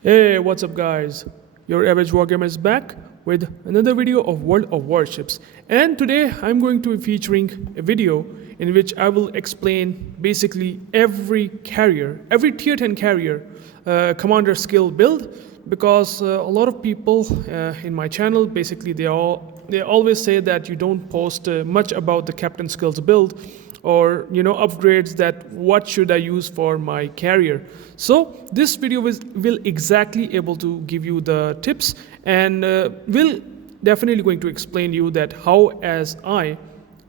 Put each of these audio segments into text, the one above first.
Hey, what's up guys? Your average wargamer is back with another video of World of Warships. And today I'm going to be featuring a video in which I will explain basically every carrier, every tier 10 carrier commander skill build, because a lot of people in my channel, basically they always say that you don't post much about the captain skills build, or upgrades, that what should I use for my carrier. So this video will exactly able to give you the tips, and will definitely going to explain you that how, as I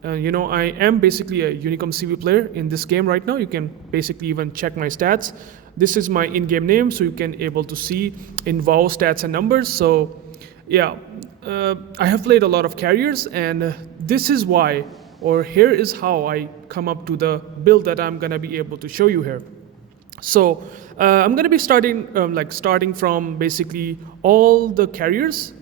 am basically a Unicom CV player in this game right now. You can basically even check my stats. This is my in-game name, so you can able to see in WoW stats and numbers. So yeah, I have played a lot of carriers, and this is why, or here is how I come up to the build that I'm gonna be able to show you here. So I'm gonna be starting from basically all the carriers,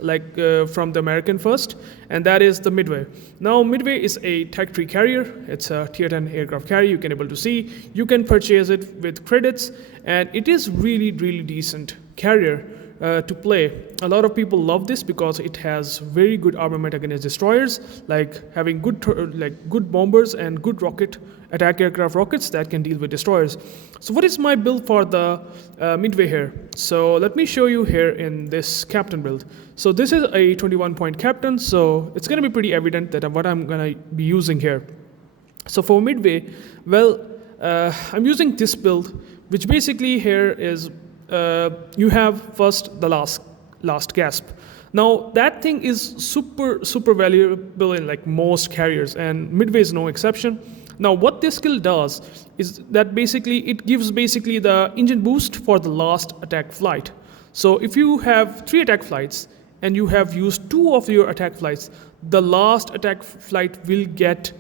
from the American first, and that is the Midway. Now Midway is a Tech 3 carrier. It's a tier 10 aircraft carrier. You can able to see. You can purchase it with credits, and it is really decent carrier to play. A lot of people love this because it has very good armament against destroyers, like having good bombers and good rocket attack aircraft rockets that can deal with destroyers. So what is my build for the Midway here? So let me show you here in this captain build. So this is a 21-point captain, so it's going to be pretty evident that what I'm going to be using here. So for Midway, well, I'm using this build, which basically here is you have first the last gasp. Now that thing is super valuable in like most carriers, and Midway is no exception. Now what this skill does is that basically it gives basically the engine boost for the last attack flight. So if you have 3 attack flights and you have used 2 of your attack flights, the last attack flight will get,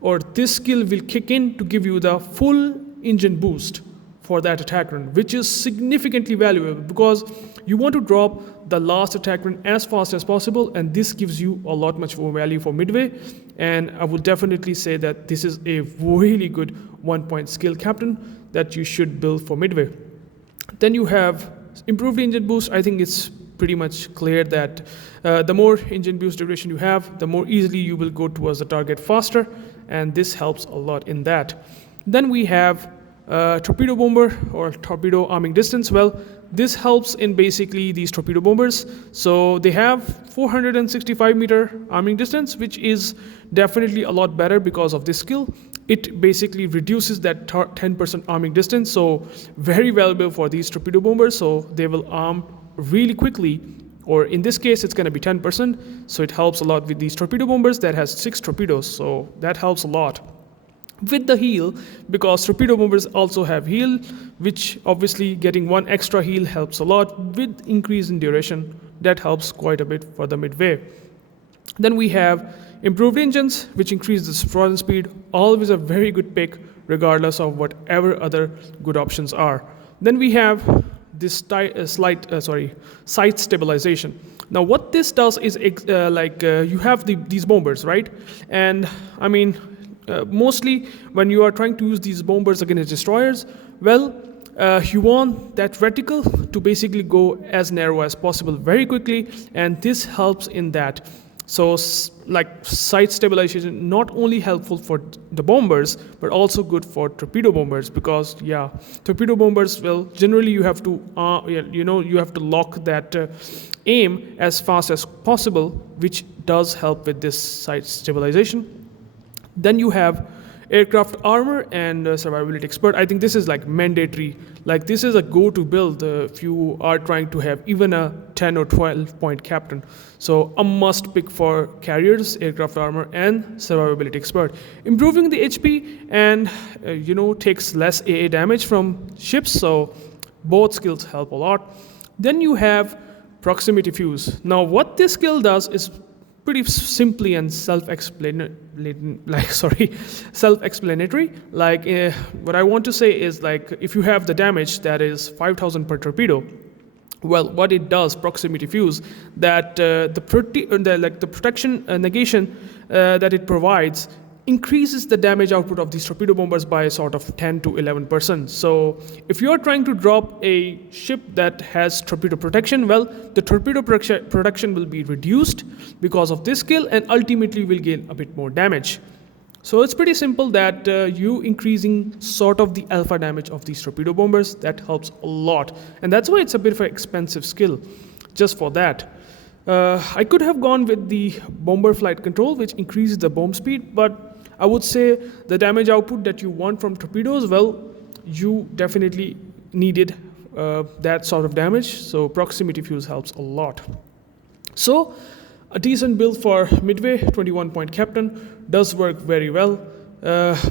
or this skill will kick in to give you the full engine boost for that attack run, which is significantly valuable because you want to drop the last attack run as fast as possible, and this gives you a lot much more value for Midway. And I would definitely say that this is a really good 1-point skill captain that you should build for Midway. Then you have improved engine boost. I think it's pretty much clear that the more engine boost duration you have, the more easily you will go towards the target faster, and this helps a lot in that. Then we have torpedo bomber or torpedo arming distance. Well, this helps in basically these torpedo bombers. So they have 465 meter arming distance, which is definitely a lot better because of this skill. It basically reduces that 10% arming distance, so very valuable for these torpedo bombers. So they will arm really quickly, or in this case it's going to be 10%, so it helps a lot with these torpedo bombers that has 6 torpedoes, so that helps a lot. With the heal, because torpedo bombers also have heal, which obviously getting 1 extra heal helps a lot. With increase in duration, that helps quite a bit for the Midway. Then we have improved engines, which increase the throttle speed. Always a very good pick, regardless of whatever other good options are. Then we have this sight stabilization. Now what this does is you have these bombers, right? And I mean, mostly when you are trying to use these bombers against destroyers, well, you want that reticle to basically go as narrow as possible very quickly, and this helps in that. So sight stabilization not only helpful for the bombers but also good for torpedo bombers, because yeah, torpedo bombers, well, generally you have to you have to lock that aim as fast as possible, which does help with this sight stabilization. Then you have aircraft armor and survivability expert. I think this is like mandatory. Like this is a go-to build if you are trying to have even a 10 or 12-point captain. So a must pick for carriers, aircraft armor and survivability expert. Improving the HP and takes less AA damage from ships. So both skills help a lot. Then you have proximity fuse. Now what this skill does is pretty simply and self-explanatory. What I want to say is, like, if you have the damage that is 5,000 per torpedo, well, what it does, proximity fuse, that the protection negation that it provides increases the damage output of these torpedo bombers by sort of 10 to 11%. So if you're trying to drop a ship that has torpedo protection, well, the torpedo protection will be reduced because of this skill and ultimately will gain a bit more damage. So it's pretty simple that you increasing sort of the alpha damage of these torpedo bombers, that helps a lot. And that's why it's a bit of an expensive skill just for that. I could have gone with the bomber flight control, which increases the bomb speed, but I would say the damage output that you want from torpedoes, well, you definitely needed that sort of damage, so proximity fuse helps a lot. So a decent build for Midway, 21-point captain, does work very well.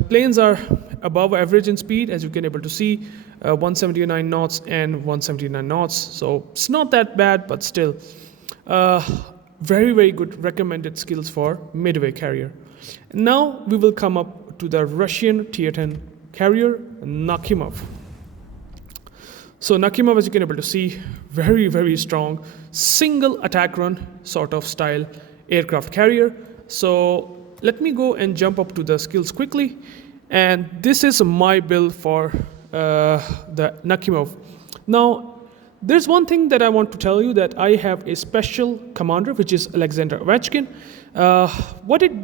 Planes are above average in speed, as you can able to see, 179 knots and 179 knots, so it's not that bad, but still. Very, very good recommended skills for Midway carrier. Now we will come up to the Russian Tier 10 carrier, Nakhimov. So Nakhimov, as you can able to see, very, very strong, single attack run sort of style aircraft carrier. So let me go and jump up to the skills quickly. And this is my build for the Nakhimov. Now, there's one thing that I want to tell you, that I have a special commander, which is Alexander Ovechkin.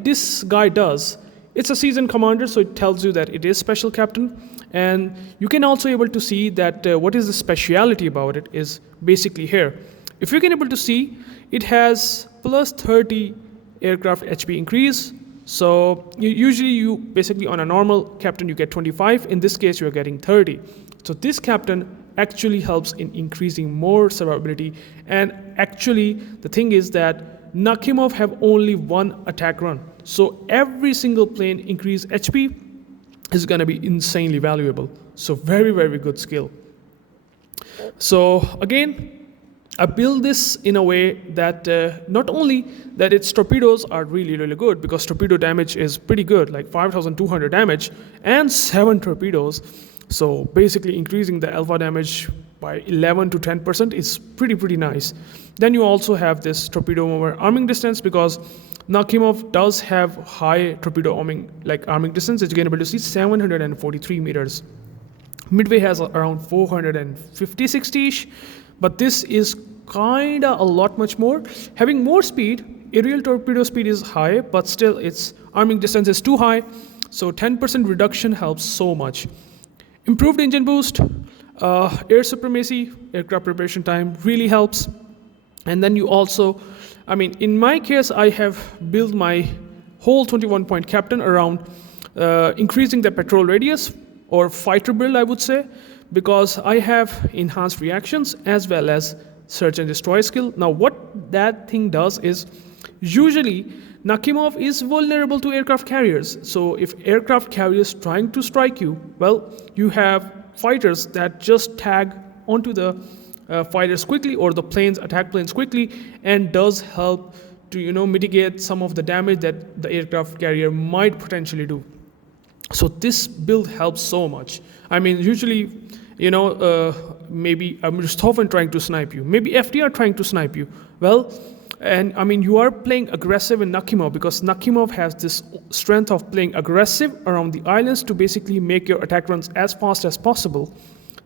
This guy does, it's a seasoned commander, so it tells you that it is special captain. And you can also able to see that what is the speciality about it is basically here. If you can able to see, it has plus 30 aircraft HP increase. So usually you basically on a normal captain you get 25. In this case, you're getting 30. So this captain actually helps in increasing more survivability. And actually, the thing is that Nakhimov have only one attack run. So every single plane increase HP is going to be insanely valuable. So very, very good skill. So again, I build this in a way that not only that its torpedoes are really, really good, because torpedo damage is pretty good, like 5,200 damage and 7 torpedoes. So basically increasing the alpha damage by 11 to 10% is pretty nice. Then you also have this torpedo bomber arming distance, because Nakhimov does have high torpedo arming distance, as you can able to see, 743 meters. Midway has around 450-60-ish, but this is kinda a lot much more. Having more speed, aerial torpedo speed is high, but still its arming distance is too high, so 10% reduction helps so much. Improved engine boost, Air Supremacy, aircraft preparation time really helps. And then you also, in my case, I have built my whole 21-point captain around increasing the patrol radius, or fighter build, I would say, because I have enhanced reactions as well as search and destroy skill. Now, what that thing does is, usually Nakhimov is vulnerable to aircraft carriers. So if aircraft carriers trying to strike you, well, you have fighters that just tag onto the fighters quickly, or the planes, attack planes quickly, and does help to mitigate some of the damage that the aircraft carrier might potentially do. So this build helps so much. Usually, maybe Richtofen trying to snipe you, maybe FDR trying to snipe you. Well, and you are playing aggressive in Nakhimov, because Nakhimov has this strength of playing aggressive around the islands to basically make your attack runs as fast as possible.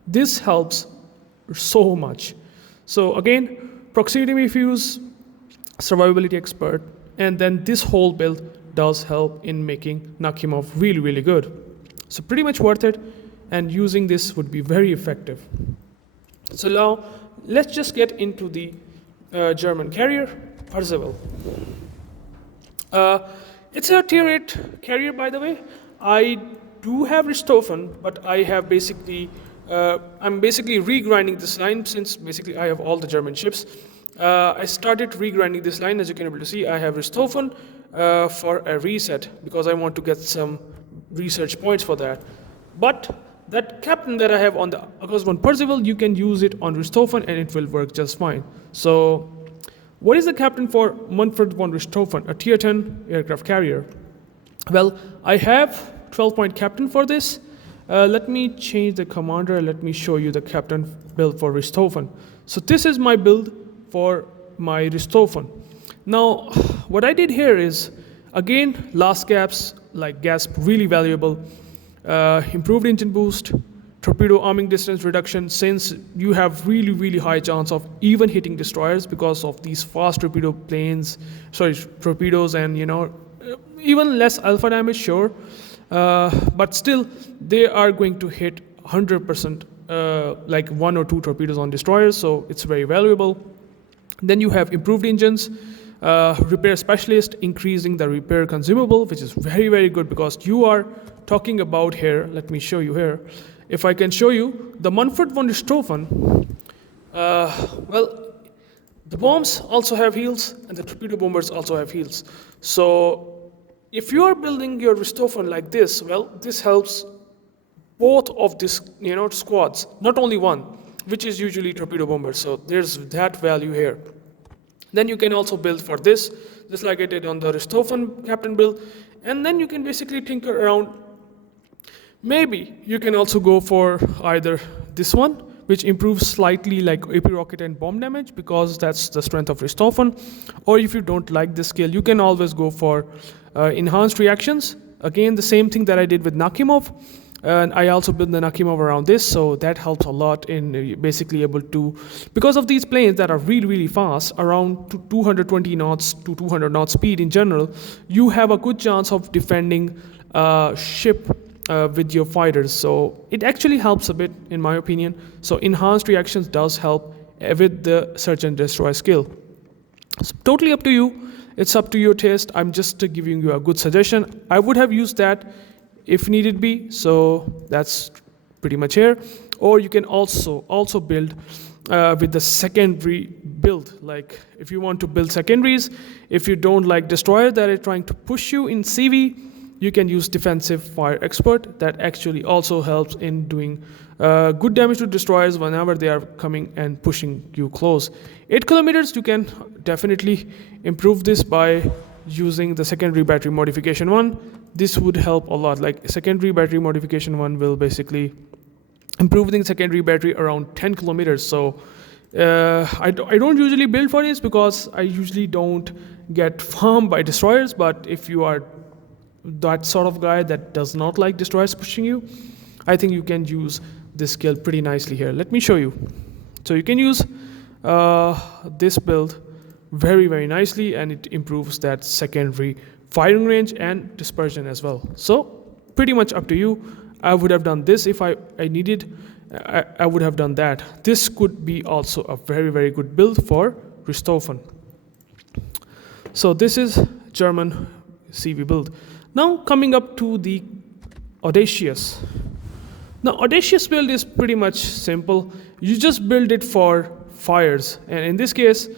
This helps so much. So again, proximity fuse, survivability expert, and then this whole build does help in making Nakhimov really, really good. So pretty much worth it, and using this would be very effective. So now let's just get into the German carrier, Parseval. It's a tier 8 carrier, by the way. I do have Richtofen, but I have I'm basically regrinding this line, since basically I have all the German ships. I started regrinding this line, as you can able to see. I have Richtofen for a reset, because I want to get some research points for that. But that captain that I have on the August 1 Parseval, you can use it on Richtofen and it will work just fine. So what is the captain for Manfred von Richtofen, a tier 10 aircraft carrier? Well, I have 12-point captain for this. Let me change the commander. Let me show you the captain build for Richtofen. So this is my build for my Richtofen. Now, what I did here is, again, Last Gasp like Gasp really valuable. Improved engine boost, torpedo arming distance reduction, since you have really high chance of even hitting destroyers because of these fast torpedoes, and even less alpha damage, sure, but still they are going to hit 100%, like 1 or 2 torpedoes on destroyers, so it's very valuable. Then you have improved engines, repair specialist, increasing the repair consumable, which is very good, because you are talking about here, let me show you here, if I can show you, the Manfred von Richtofen, well, the bombs also have heals, and the torpedo bombers also have heals. So if you are building your Richtofen like this, well, this helps both of these squads, not only one, which is usually torpedo bombers. So there's that value here. Then you can also build for this, just like I did on the Richtofen captain build, and then you can basically tinker around. Maybe you can also go for either this one, which improves slightly like AP rocket and bomb damage, because that's the strength of Richtofen. Or if you don't like this skill, you can always go for enhanced reactions. Again, the same thing that I did with Nakhimov. And I also built the Nakhimov around this, so that helps a lot in basically able to, because of these planes that are really fast, around 220 knots to 200 knot speed in general, you have a good chance of defending ship with your fighters. So it actually helps a bit, in my opinion. So enhanced reactions does help with the search and destroy skill. So totally up to you. It's up to your taste. I'm just giving you a good suggestion. I would have used that if needed be, so that's pretty much here. Or you can also build with the secondary build. Like if you want to build secondaries, if you don't like destroyer that are trying to push you in CV, you can use defensive fire expert. That actually also helps in doing good damage to destroyers whenever they are coming and pushing you close. 8 kilometers, you can definitely improve this by using the secondary battery modification 1. This would help a lot. Like secondary battery modification 1 will basically improve the secondary battery around 10 kilometers. So I don't usually build for this because I usually don't get farmed by destroyers. But if you are that sort of guy that does not like destroyers pushing you, I think you can use this skill pretty nicely here. Let me show you. So you can use this build very nicely, and it improves that secondary firing range and dispersion as well. So pretty much up to you. I would have done this if I needed. I would have done that. This could be also a very good build for Richtofen. So this is German CV build. Now coming up to the Audacious. Now Audacious build is pretty much simple. You just build it for fires, and in this case,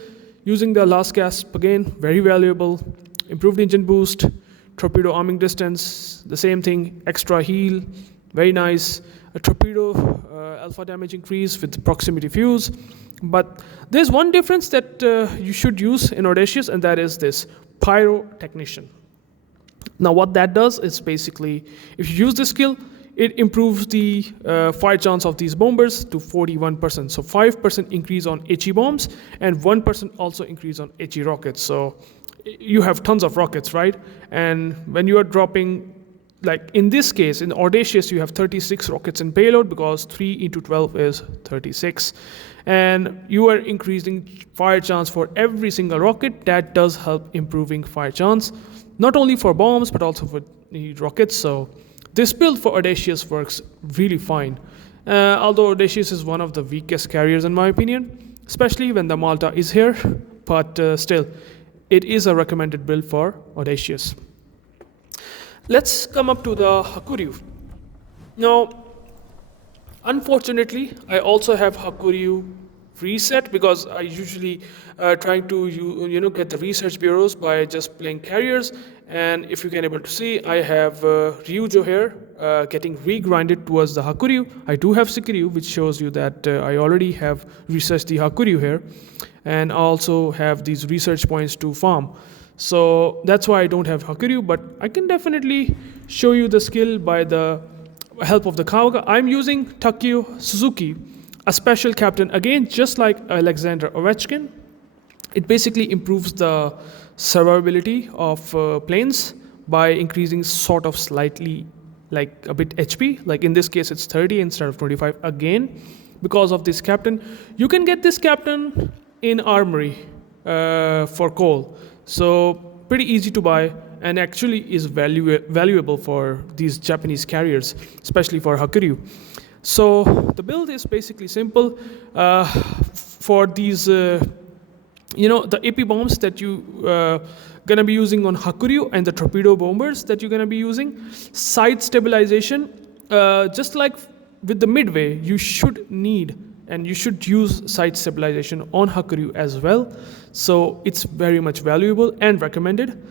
using the Last Gasp again, very valuable. Improved engine boost, torpedo arming distance, the same thing, extra heal, very nice. A torpedo alpha damage increase with proximity fuse. But there's one difference that you should use in Audacious, and that is this pyrotechnician. Now what that does is basically, if you use this skill, it improves the fire chance of these bombers to 41%. So 5% increase on HE bombs and 1% also increase on HE rockets. So you have tons of rockets, right? And when you are dropping, like in this case, in Audacious, you have 36 rockets in payload because 3 into 12 is 36. And you are increasing fire chance for every single rocket. That does help improving fire chance, not only for bombs, but also for the rockets. So this build for Audacious works really fine. Although Audacious is one of the weakest carriers in my opinion, especially when the Malta is here, but still, it is a recommended build for Audacious. Let's come up to the Hakuryu. Now, unfortunately, I also have Hakuryu reset because I usually trying to get the research bureaus by just playing carriers. And if you can able to see, I have Ryujo here getting regrinded towards the Hakuryu. I do have Sikiryu, which shows you that I already have researched the Hakuryu here, and I also have these research points to farm. So that's why I don't have Hakuryu, but I can definitely show you the skill by the help of the Kaga. I'm using Takeo Suzuki, a special captain, again, just like Alexander Ovechkin. It basically improves the survivability of planes by increasing sort of slightly like a bit HP. Like in this case, it's 30 instead of 25 again because of this captain. You can get this captain in Armory for coal. So pretty easy to buy and actually is valuable for these Japanese carriers, especially for Hakuryu. So the build is basically simple. For these, the AP bombs that you gonna be using on Hakuryu and the torpedo bombers that you're gonna be using, side stabilization, just like with the Midway, you should need and you should use side stabilization on Hakuryu as well. So it's very much valuable and recommended.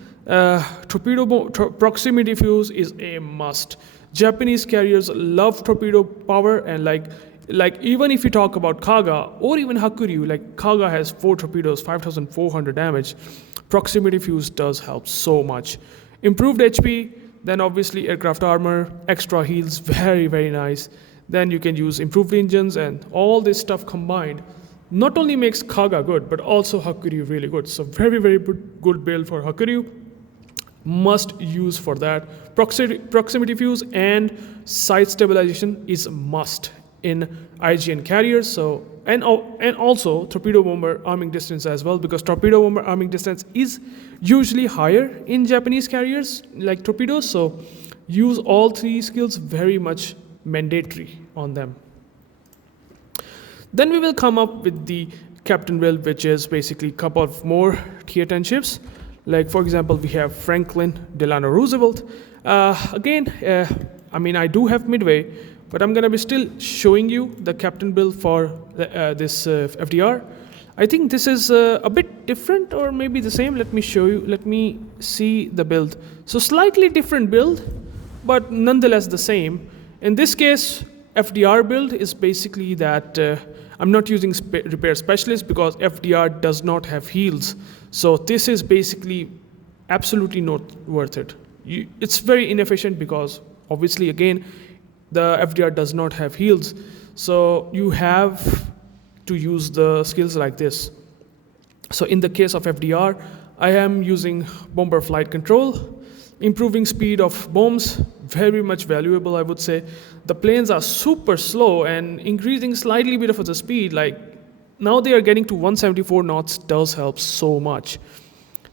Proximity fuse is a must. Japanese carriers love torpedo power, and like even if you talk about Kaga or even Hakuryu, like Kaga has 4 torpedoes, 5,400 damage. Proximity fuse does help so much. Improved HP, then obviously aircraft armor, extra heals, very, very nice. Then you can use improved engines, and all this stuff combined not only makes Kaga good, but also Hakuryu really good. So very, very good build for Hakuryu. Must use for that. Proximity fuse and side stabilization is a must in IGN carriers. So and also torpedo bomber arming distance as well, because torpedo bomber arming distance is usually higher in Japanese carriers like torpedoes. So use all 3 skills, very much mandatory on them. Then we will come up with the captain build, which is basically a couple of more tier 10 ships. Like for example, we have Franklin Delano Roosevelt. I do have Midway, but I'm gonna be still showing you the captain build for this FDR. I think this is a bit different, or maybe the same. Let me show you. Let me see the build. So slightly different build, but nonetheless the same. In this case, FDR build is basically that I'm not using repair specialist because FDR does not have heals. So this is basically absolutely not worth it. It's very inefficient because obviously again, the FDR does not have heals. So you have to use the skills like this. So in the case of FDR, I am using bomber flight control, improving speed of bombs, very much valuable, I would say. The planes are super slow, and increasing slightly bit of the speed, like now they are getting to 174 knots, does help so much.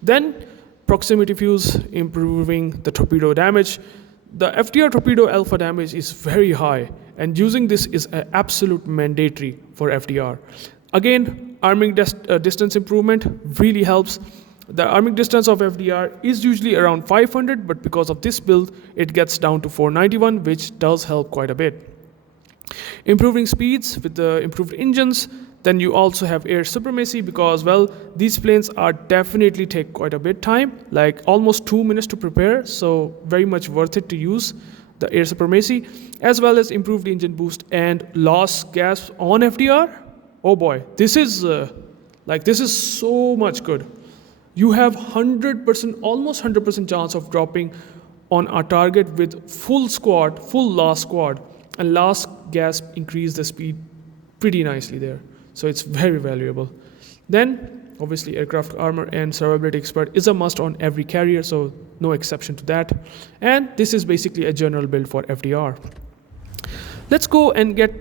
Then proximity fuse, improving the torpedo damage. The FDR torpedo alpha damage is very high, and using this is an absolute mandatory for FDR. Again, arming distance improvement really helps. The arming distance of FDR is usually around 500, but because of this build, it gets down to 491, which does help quite a bit. Improving speeds with the improved engines. Then you also have Air Supremacy, because, well, these planes are definitely take quite a bit time, like almost 2 minutes to prepare, so very much worth it to use the Air Supremacy, as well as improved engine boost and Last Gasp on FDR. Oh boy, this is so much good. You have 100%, almost 100% chance of dropping on a target with full last squad, and Last Gasp increase the speed pretty nicely there. So it's very valuable. Then, obviously, aircraft armor and survivability expert is a must on every carrier, so no exception to that. And this is basically a general build for FDR. Let's go and get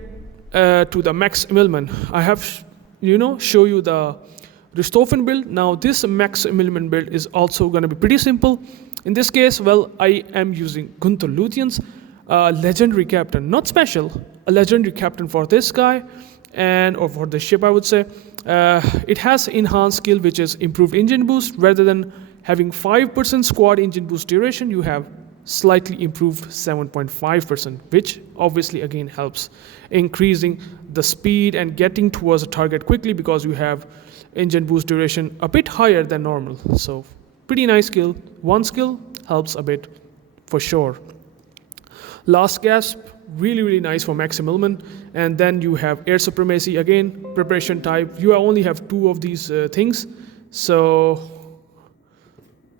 to the Max Immelmann. I have, show you the Richtofen build. Now, this Max Immelmann build is also going to be pretty simple. In this case, well, I am using Gunther Lutyens, legendary captain, not special, a legendary captain for this guy. Or for the ship, I would say. It has enhanced skill, which is improved engine boost. Rather than having 5% squad engine boost duration, you have slightly improved 7.5%, which obviously again helps increasing the speed and getting towards a target quickly, because you have engine boost duration a bit higher than normal. So pretty nice skill. One skill helps a bit for sure. Last Gasp, really, really nice for Max Immelmann. And then you have Air Supremacy, again, preparation type. You only have 2 of these things. So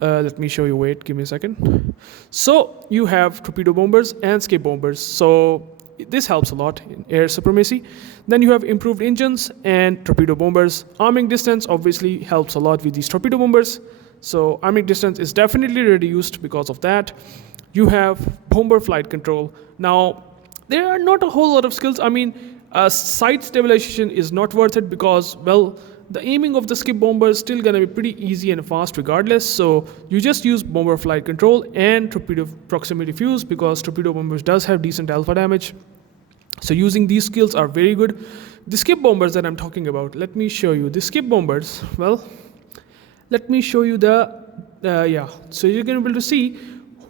let me show you, wait, give me a second. So you have torpedo bombers and escape bombers. So this helps a lot in Air Supremacy. Then you have improved engines and torpedo bombers. Arming distance obviously helps a lot with these torpedo bombers. So arming distance is definitely reduced because of that. You have bomber flight control. Now, there are not a whole lot of skills. I mean, side stabilization is not worth it because, well, the aiming of the skip bomber is still going to be pretty easy and fast regardless. So you just use bomber flight control and torpedo proximity fuse because torpedo bombers does have decent alpha damage. So using these skills are very good. The skip bombers that I'm talking about, let me show you. The skip bombers, well, let me show you yeah. So you're going to be able to see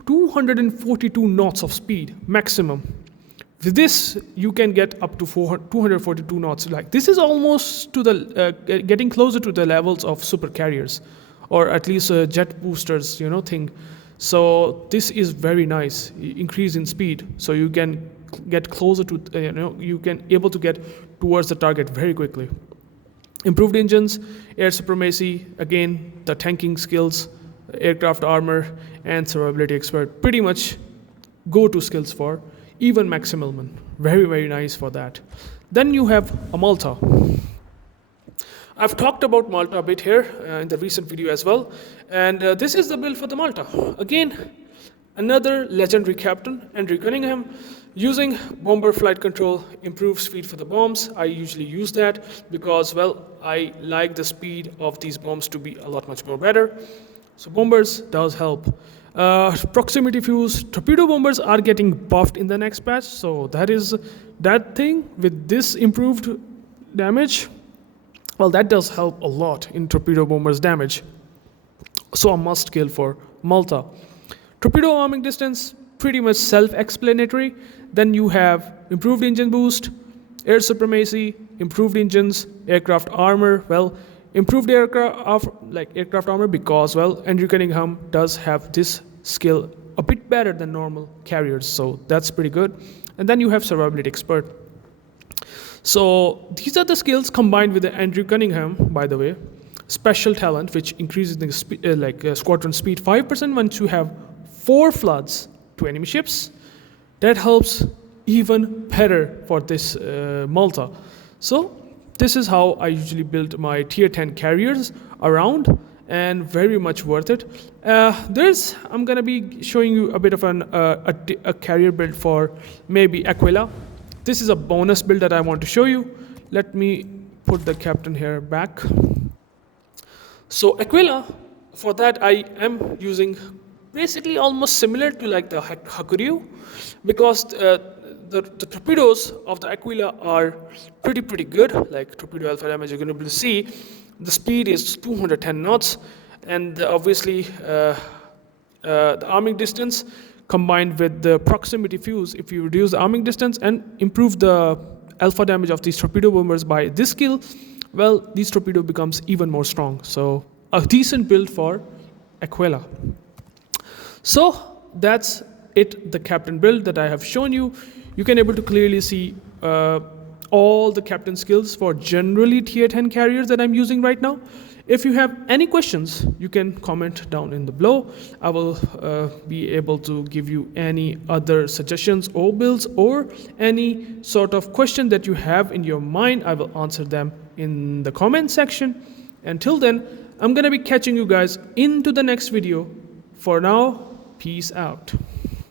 242 knots of speed maximum. With this, you can get up to 242 knots. Like this is almost to the getting closer to the levels of super carriers, or at least jet boosters, thing. So this is very nice increase in speed. So you can get closer to you can able to get towards the target very quickly. Improved engines, air supremacy, again the tanking skills, aircraft armor, and survivability expert. Pretty much go-to skills for. Even Max Immelmann, very, very nice for that. Then you have a Malta. I've talked about Malta a bit here in the recent video as well. And this is the build for the Malta. Again, another legendary captain, Andrew Cunningham, using bomber flight control, improved speed for the bombs. I usually use that because, well, I like the speed of these bombs to be a lot much more better. So bombers does help. Proximity fuse, torpedo bombers are getting buffed in the next patch, so that is that thing with this improved damage. Well, that does help a lot in torpedo bombers damage. So a must kill for Malta. Torpedo arming distance, pretty much self-explanatory. Then you have improved engine boost, air supremacy, improved engines, aircraft armor. Well, improved aircraft armor because, well, Andrew Cunningham does have this skill a bit better than normal carriers, so that's pretty good. And then you have survivability expert. So these are the skills combined with the Andrew Cunningham, by the way. Special talent, which increases the squadron speed 5% once you have 4 floods to enemy ships. That helps even better for this Malta. So this is how I usually build my tier 10 carriers around, and very much worth it. I'm going to be showing you a bit of a carrier build for maybe Aquila. This is a bonus build that I want to show you. Let me put the captain here back. So Aquila, for that I am using basically almost similar to like the Hakuryu, because the torpedoes of the Aquila are pretty good. Like torpedo alpha damage, you're going to be able to see the speed is 210 knots, and obviously the arming distance combined with the proximity fuse. If you reduce the arming distance and improve the alpha damage of these torpedo bombers by this skill, well, these torpedo becomes even more strong. So a decent build for Aquila. So that's it, the captain build that I have shown you. You can able to clearly see all the captain skills for generally tier 10 carriers that I'm using right now. If you have any questions, you can comment down in the below. I will be able to give you any other suggestions or builds or any sort of question that you have in your mind. I will answer them in the comment section. Until then, I'm going to be catching you guys into the next video. For now, peace out.